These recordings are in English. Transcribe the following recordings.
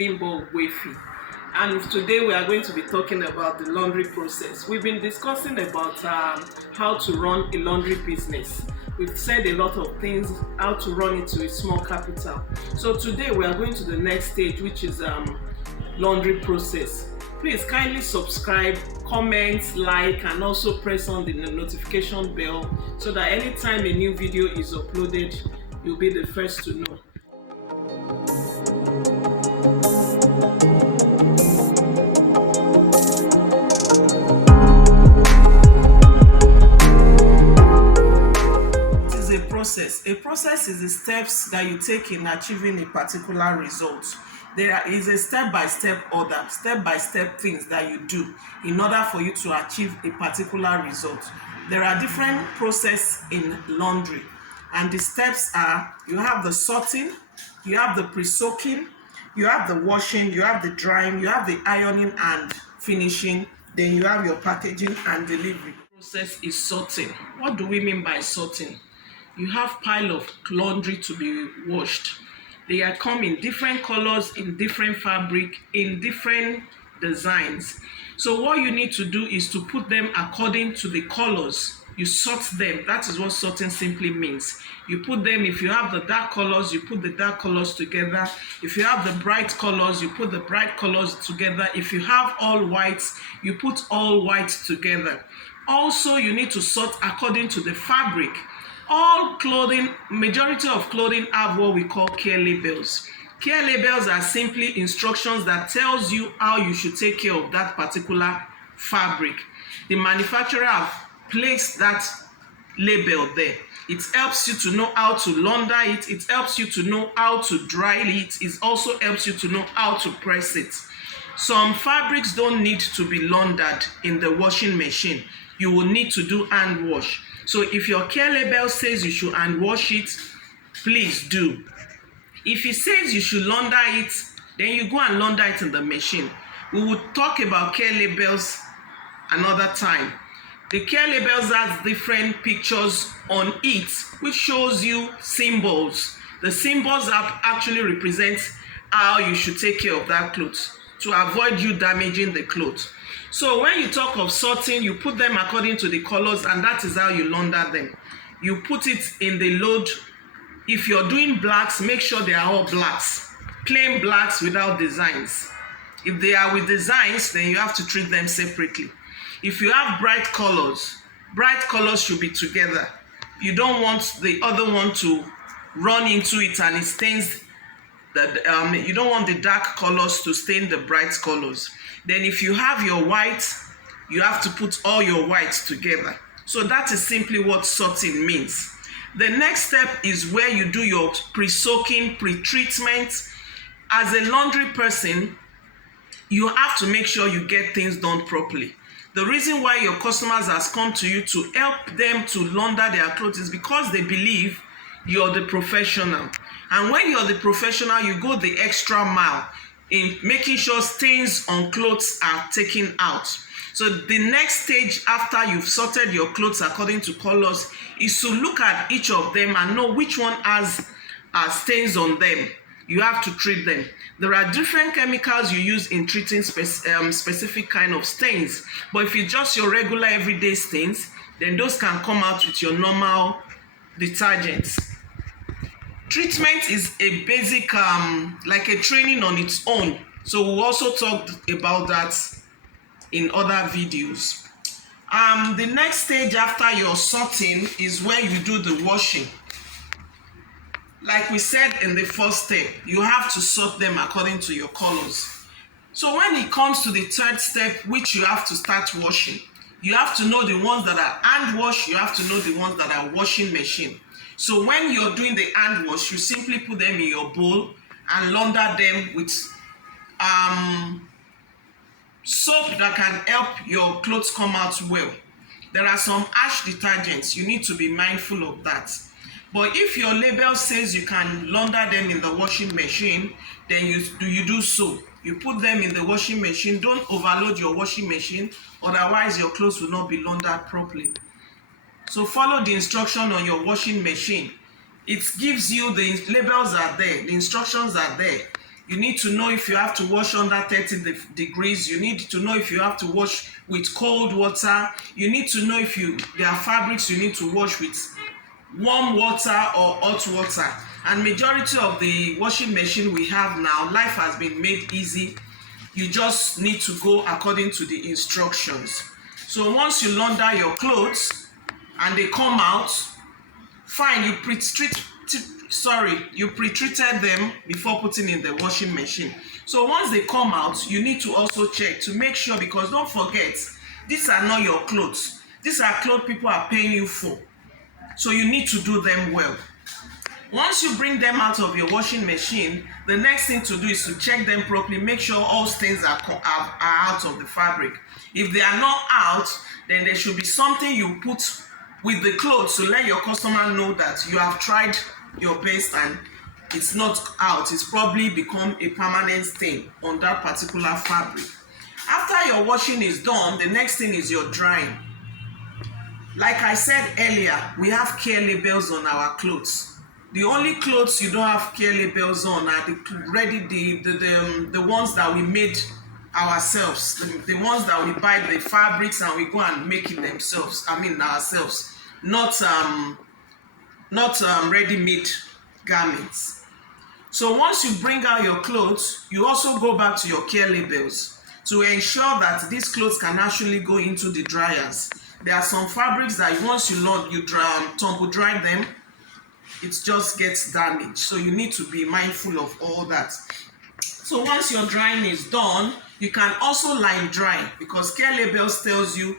Bimbo Wefi, and today we are going to be talking about the laundry process. We've been discussing about how to run a laundry business. We've said a lot of things, how to run it to a small capital. So today we are going to the next stage, which is laundry process. Please kindly subscribe, comment, like, and also press on the notification bell so that anytime a new video is uploaded, you'll be the first to know. A process is the steps that you take in achieving a particular result. There is a step-by-step order, step-by-step things that you do in order for you to achieve a particular result. There are different processes in laundry, and the steps are: you have the sorting, you have the pre-soaking, you have the washing, you have the drying, you have the ironing and finishing, then you have your packaging and delivery. The process is sorting. What do we mean by sorting? You have pile of laundry to be washed. They are come in different colors, in different fabric, in different designs. So what you need to do is to put them according to the colors. You sort them. That is what sorting simply means. You put them, if you have the dark colors, you put the dark colors together. If you have the bright colors, you put the bright colors together. If you have all whites, you put all whites together. Also, you need to sort according to the fabric. All clothing, majority of clothing have what we call care labels. Care labels are simply instructions that tells you how you should take care of that particular fabric. The manufacturer have placed that label there. It helps you to know how to launder it. It helps you to know how to dry it. It also helps you to know how to press it. Some fabrics don't need to be laundered in the washing machine. You will need to do hand wash. So if your care label says you should hand wash it, please do. If it says you should launder it, then you go and launder it in the machine. We will talk about care labels another time. The care labels have different pictures on it, which shows you symbols. The symbols actually represent how you should take care of that clothes to avoid you damaging the clothes. So when you talk of sorting, you put them according to the colors, and that is how you launder them. You put it in the load. If you're doing blacks, make sure they are all blacks. Plain blacks without designs. If they are with designs, then you have to treat them separately. If you have bright colors should be together. You don't want the other one to run into it and it stains. You don't want the dark colors to stain the bright colors. Then if you have your white, you have to put all your whites together. So that is simply what sorting means. The next step is where you do your pre-soaking, pre-treatment. As a laundry person, you have to make sure you get things done properly. The reason why your customers has come to you to help them to launder their clothes is because they believe you're the professional. And when you're the professional, you go the extra mile in making sure stains on clothes are taken out. So the next stage after you've sorted your clothes according to colors is to look at each of them and know which one has stains on them. You have to treat them. There are different chemicals you use in treating specific kind of stains. But if it's just your regular everyday stains, then those can come out with your normal detergents. Treatment is a basic, like a training on its own. So we'll also talk about that in other videos. The next stage after your sorting is where you do the washing. Like we said in the first step, you have to sort them according to your colors. So when it comes to the third step, which you have to start washing, you have to know the ones that are hand wash, you have to know the ones that are washing machine. So when you're doing the hand wash, you simply put them in your bowl and launder them with soap that can help your clothes come out well. There are some harsh detergents. You need to be mindful of that. But if your label says you can launder them in the washing machine, then you do so. You put them in the washing machine. Don't overload your washing machine, otherwise your clothes will not be laundered properly. So follow the instruction on your washing machine. It gives you, the labels are there, the instructions are there. You need to know if you have to wash under 30 degrees. You need to know if you have to wash with cold water. You need to know if there are fabrics you need to wash with warm water or hot water. And majority of the washing machine we have now, life has been made easy. You just need to go according to the instructions. So once you launder your clothes and they come out, fine, you pre-treated them before putting in the washing machine. So once they come out, you need to also check to make sure, because don't forget, these are not your clothes. These are clothes people are paying you for. So you need to do them well. Once you bring them out of your washing machine, the next thing to do is to check them properly, make sure all stains are out of the fabric. If they are not out, then there should be something you put with the clothes to let your customer know that you have tried your best and it's not out. It's probably become a permanent stain on that particular fabric. After your washing is done, the next thing is your drying. Like I said earlier, we have care labels on our clothes. The only clothes you don't have care labels on are the ones that we made ourselves, the ones that we buy the fabrics and we go and make it ourselves, not ready-made garments. So once you bring out your clothes, you also go back to your care labels to ensure that these clothes can actually go into the dryers. There are some fabrics that once you tumble dry them, it just gets damaged. So you need to be mindful of all that. So once your drying is done, you can also line dry, because care labels tells you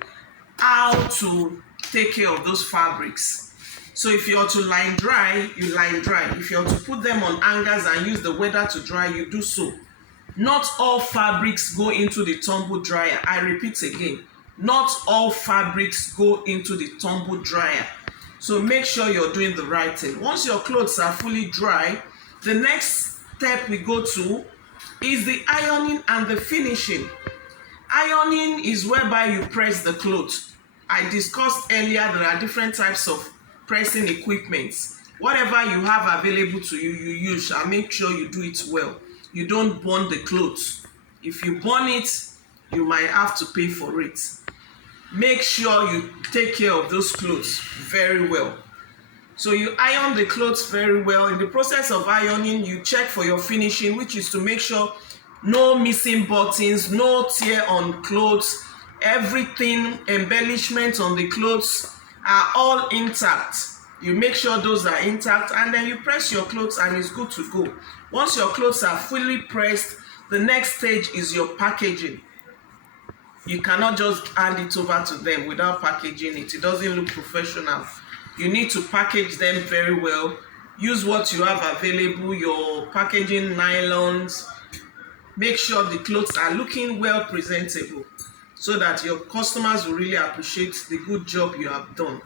how to take care of those fabrics. So if you're to line dry, you line dry. If you're to put them on hangers and use the weather to dry, you do so. Not all fabrics go into the tumble dryer. I repeat again, not all fabrics go into the tumble dryer. So make sure you're doing the right thing. Once your clothes are fully dry, the next step we go to is the ironing and the finishing. Ironing is whereby you press the clothes. I discussed earlier there are different types of pressing equipment. Whatever you have available to you, you use, and make sure you do it well. You don't burn the clothes. If you burn it, you might have to pay for it. Make sure you take care of those clothes very well. So you iron the clothes very well. In the process of ironing, you check for your finishing, which is to make sure no missing buttons, no tear on clothes, everything, embellishments on the clothes are all intact. You make sure those are intact, and then you press your clothes and it's good to go. Once your clothes are fully pressed, the next stage is your packaging. You cannot just hand it over to them without packaging it. It doesn't look professional. You need to package them very well. Use what you have available, your packaging nylons. Make sure the clothes are looking well presentable so that your customers will really appreciate the good job you have done.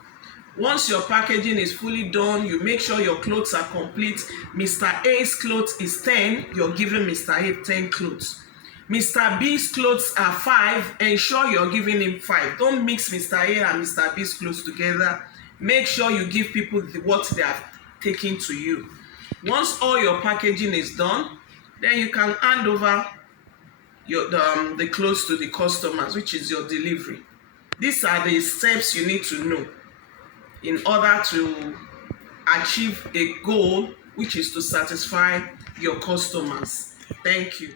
Once your packaging is fully done, you make sure your clothes are complete. Mr. A's clothes is 10, you're giving Mr. A 10 clothes. Mr. B's clothes are 5, ensure you're giving him 5. Don't mix Mr. A and Mr. B's clothes together. Make sure you give people what they are taking to you. Once all your packaging is done, then you can hand over the clothes to the customers, which is your delivery. These are the steps you need to know in order to achieve a goal, which is to satisfy your customers. Thank you.